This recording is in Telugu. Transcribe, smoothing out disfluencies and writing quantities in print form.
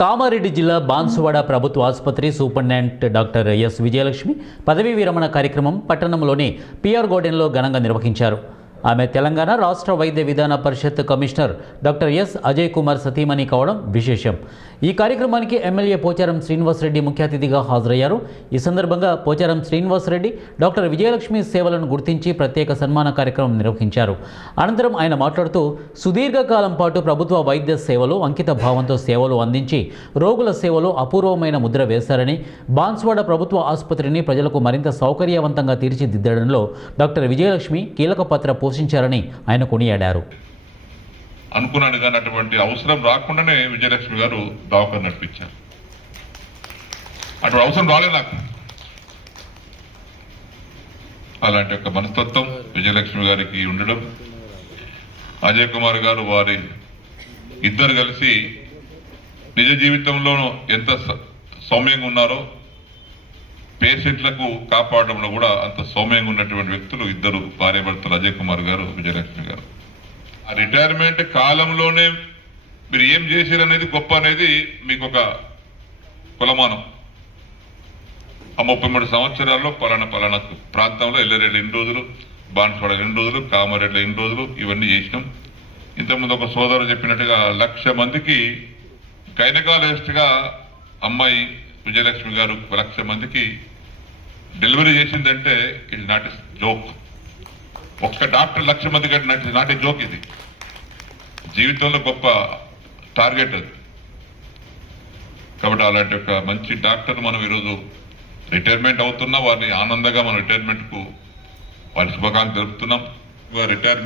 కామారెడ్డి జిల్లా బాన్సువాడ ప్రభుత్వ ఆసుపత్రి సూపరింటెండెంట్ డాక్టర్ ఎస్ విజయలక్ష్మి పదవీ విరమణ కార్యక్రమం పట్టణంలోని పిఆర్ గార్డెన్లో ఘనంగా నిర్వహించారు. ఆమె తెలంగాణ రాష్ట్ర వైద్య విధాన పరిషత్ commissioner doctor S Ajay Kumar సతీమణి కావడం విశేషం. ఈ కార్యక్రమానికి ఎమ్మెల్యే పోచారం శ్రీనివాసరెడ్డి ముఖ్య అతిథిగా హాజరయ్యారు. ఈ సందర్భంగా పోచారం శ్రీనివాసరెడ్డి డాక్టర్ విజయలక్ష్మి సేవలను గుర్తించి ప్రత్యేక సన్మాన కార్యక్రమం నిర్వహించారు. అనంతరం ఆయన మాట్లాడుతూ సుదీర్ఘకాలం పాటు ప్రభుత్వ వైద్య సేవలు అంకిత భావంతో సేవలు అందించి రోగుల సేవలో అపూర్వమైన ముద్ర వేశారని, బాన్సువాడ ప్రభుత్వ ఆసుపత్రిని ప్రజలకు మరింత సౌకర్యవంతంగా తీర్చిదిద్దడంలో డాక్టర్ విజయలక్ష్మి కీలక పాత్ర పోషించారని ఆయన కొనియాడారు. అనుకున్నాను కానీ అటువంటి అవసరం రాకుండానే విజయలక్ష్మి గారు దవాఖాన నడిపించారు. అటువంటి అవసరం రాలేదు నాకు. అలాంటి ఒక మనస్తత్వం విజయలక్ష్మి గారికి ఉండడం, అజయ్ కుమార్ గారు వారి ఇద్దరు కలిసి నిజ జీవితంలో ఎంత సౌమ్యంగా ఉన్నారో పేషెంట్లకు కాపాడడంలో కూడా అంత సౌమ్యంగా ఉన్నటువంటి వ్యక్తులు ఇద్దరు భార్యాభర్తలు, అజయ్ కుమార్ గారు, విజయలక్ష్మి గారు. ఆ రిటైర్మెంట్ కాలంలోనే మీరు ఏం చేశారనేది గొప్ప అనేది మీకు ఒక కులమానం. ఆ 33 సంవత్సరాల్లో పలానా ప్రాంతంలో ఎల్లరెడ్డి ఎన్ని రోజులు, బాన్సువాడ ఎన్ని రోజులు, కామారెడ్డి ఎన్ని రోజులు, ఇవన్నీ చేసినాం. ఇంతకుముందు ఒక సోదరు చెప్పినట్టుగా 1,00,000 మందికి గైనకాలజిస్ట్గా అమ్మాయి విజయలక్ష్మి గారు 1,00,000 మందికి డెలివరీ చేసిందంటే ఇట్ నాట్ జోక్. ఒక్క డాక్టర్ 1,00,000 మంది కట్టినట్టు నాట్ ఏ జోక్. ఇది జీవితంలో గొప్ప టార్గెట్ అది. కాబట్టి అలాంటి ఒక మంచి డాక్టర్ మనం ఈరోజు రిటైర్మెంట్ అవుతున్నా వారిని ఆనందంగా మనం రిటైర్మెంట్కు వారి శుభాకాంక్షలు తెలుపుతున్నాం. రిటైర్మెంట్